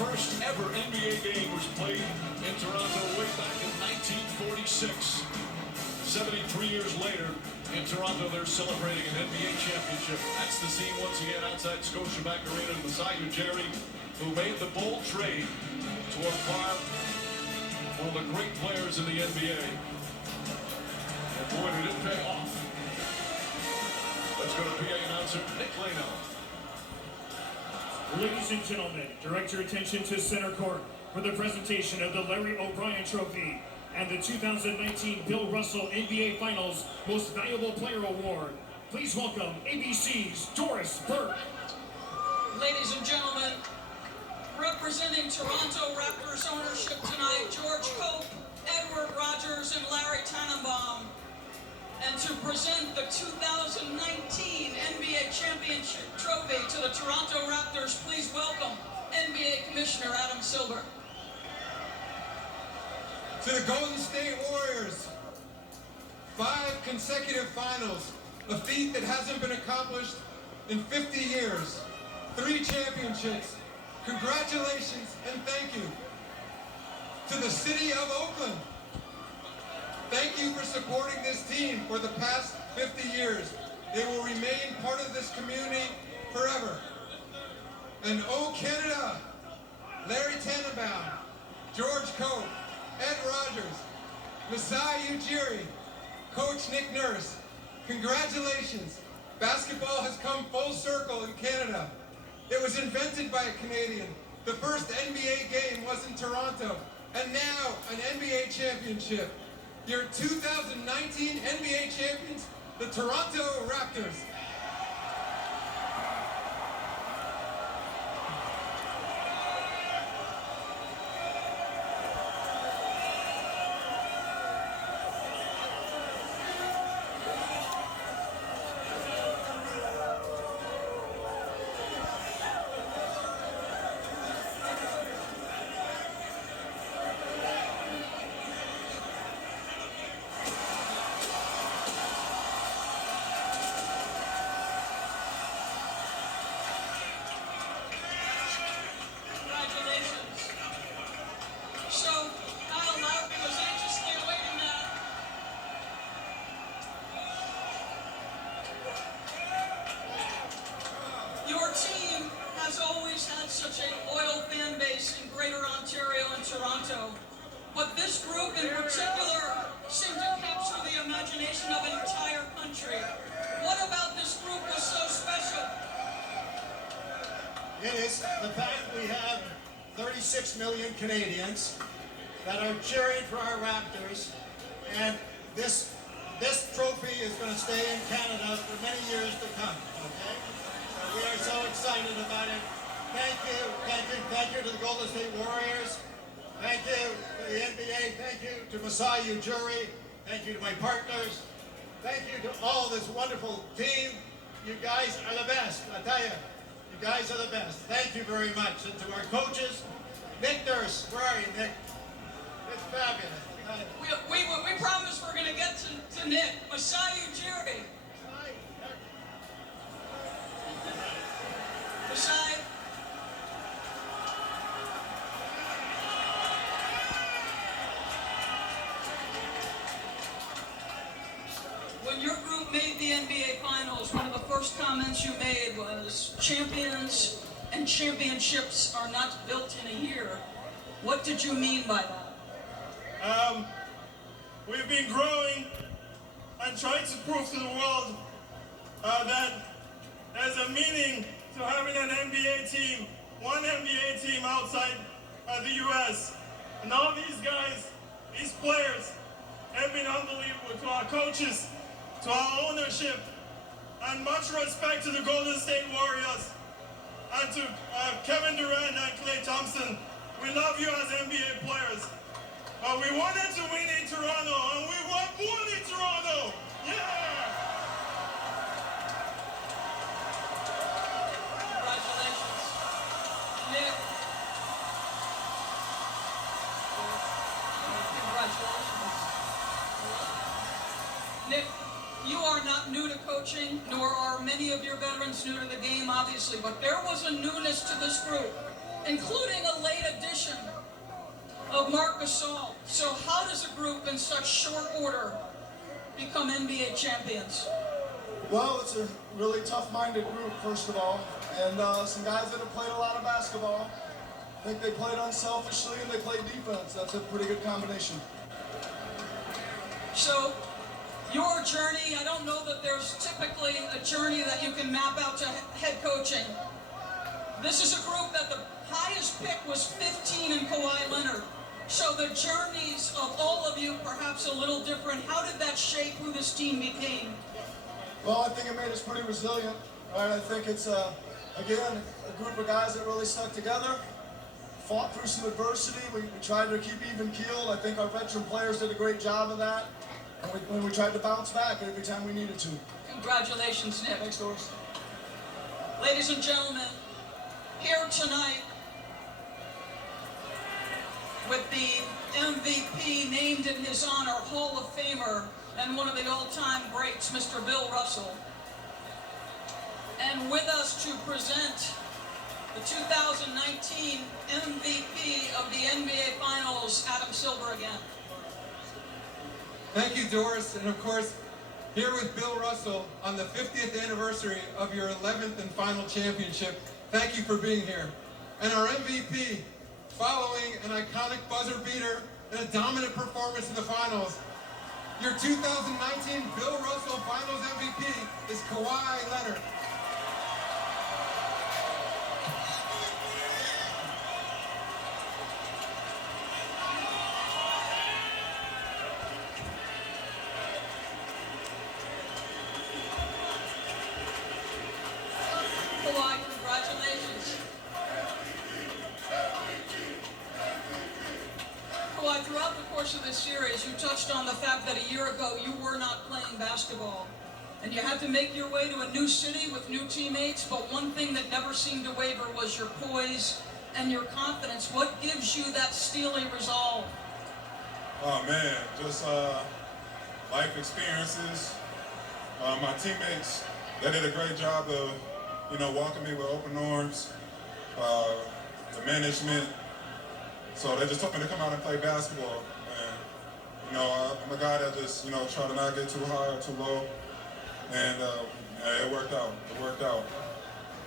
first ever NBA game was played in Toronto way back in 1946. 73 years later, in Toronto, they're celebrating an NBA championship. That's the scene once again outside Scotiabank Arena. Masai Ujiri, who made the bold trade to acquire one of the great players in the NBA. And boy, did it pay off. Let's go to PA announcer Nick Leno. Ladies and gentlemen, direct your attention to center court for the presentation of the Larry O'Brien Trophy and the 2019 Bill Russell NBA Finals Most Valuable Player Award. Please welcome ABC's Doris Burke. Ladies and gentlemen, representing Toronto Raptors ownership tonight, George Cope, Edward Rogers, and Larry Tannenbaum. And to present the 2019 NBA Championship Trophy to the Toronto Raptors, please welcome NBA Commissioner Adam Silver. To the Golden State Warriors, 5 consecutive finals, a feat that hasn't been accomplished in 50 years, 3 championships, congratulations and thank you. To the city of Oakland, thank you for supporting this team for the past 50 years. They will remain part of this community forever. And oh Canada, Larry Tannenbaum, George Cope, Ed Rogers, Masai Ujiri, Coach Nick Nurse, congratulations. Basketball has come full circle in Canada. It was invented by a Canadian. The first NBA game was in Toronto, and now an NBA championship. Your 2019 NBA champions, the Toronto Raptors. Such a loyal fan base in Greater Ontario and Toronto. But this group in particular seemed to capture the imagination of an entire country. What about this group was so special? It is the fact we have 36 million Canadians that are cheering for our Raptors, and this trophy is going to stay in Canada for many years to come, okay? So we are so excited about it. Thank you to the Golden State Warriors. Thank you to the NBA. Thank you to Masai Ujiri. Thank you to my partners. Thank you to all this wonderful team. You guys are the best, I tell you. You guys are the best. Thank you very much. And to our coaches, Nick Nurse, where are you, Nick? It's fabulous. We promise we're going to get to Nick. Masai Ujiri. Masai. When your group made the NBA Finals, one of the first comments you made was, champions and championships are not built in a year. What did you mean by that? We've been growing and trying to prove to the world that there's a meaning to having an NBA team, one NBA team outside the US. And all these guys, these players, have been unbelievable. To our coaches, to our ownership, and much respect to the Golden State Warriors, and to Kevin Durant and Klay Thompson. We love you as NBA players. We wanted to win in Toronto, and we won in Toronto. Yeah! Congratulations. Nick. Congratulations. Nick, you are not new to coaching, nor are many of your veterans new to the game, obviously, but there was a newness to this group. including a late addition of Marc Gasol. So how does a group in such short order become NBA champions? Well, it's a really tough-minded group, first of all, and some guys that have played a lot of basketball. I think they played unselfishly and they played defense. That's a pretty good combination. So your journey, I don't know that there's typically a journey that you can map out to head coaching. This is a group that the highest pick was 15 in Kawhi Leonard. So the journeys of all of you perhaps a little different. How did that shape who this team became? Well, I think it made us pretty resilient, right? I think it's, again, a group of guys that really stuck together, fought through some adversity. We tried to keep even keel. I think our veteran players did a great job of that. And we tried to bounce back every time we needed to. Congratulations, Nick. Thanks, Doris. Ladies and gentlemen, here tonight with the MVP named in his honor, Hall of Famer, and one of the all-time greats, Mr. Bill Russell. And with us to present the 2019 MVP of the NBA Finals, Adam Silver again. Thank you, Doris. And of course, here with Bill Russell on the 50th anniversary of your 11th and final championship. Thank you for being here. And our MVP, following an iconic buzzer beater and a dominant performance in the finals, your 2019 Bill Russell Finals MVP is Kawhi Leonard. Kawhi, congratulations. Kawhi, throughout the course of this series, you touched on the fact that a year ago you were not playing basketball. And you had to make your way to a new city with new teammates, but one thing that never seemed to waver was your poise and your confidence. What gives you that steely resolve? Oh man, just life experiences. My teammates, they did a great job of, welcoming me with open arms. The management, so they just told me to come out and play basketball. And I'm a guy that just try to not get too high or too low. And it worked out. It worked out.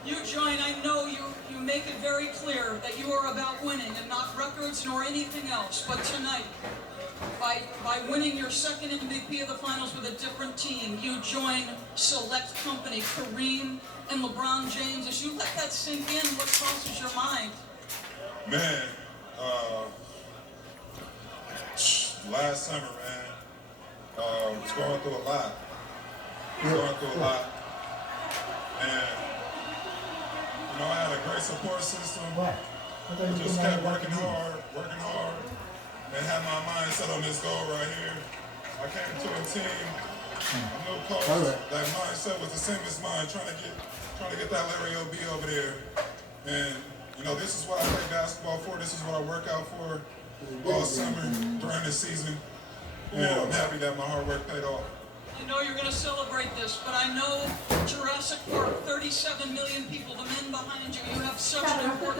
You join, I know you make it very clear that you are about winning and not records nor anything else. But tonight, by winning your second MVP of the finals with a different team, you join select company, Kareem and LeBron James. As you let that sink in, what crosses your mind? Man, last summer, man, was going through a lot. And I had a great support system. I just kept working hard, and had my mind set on this goal right here. I came to a team, a new coach, that mindset was the same as mine, trying to get that Larry O.B. over there. And this is what I play basketball for. This is what I work out for all summer during the season. And I'm happy that my hard work paid off. I know you're going to celebrate this, but I know Jurassic Park, 37 million people, the men behind you, you have such an important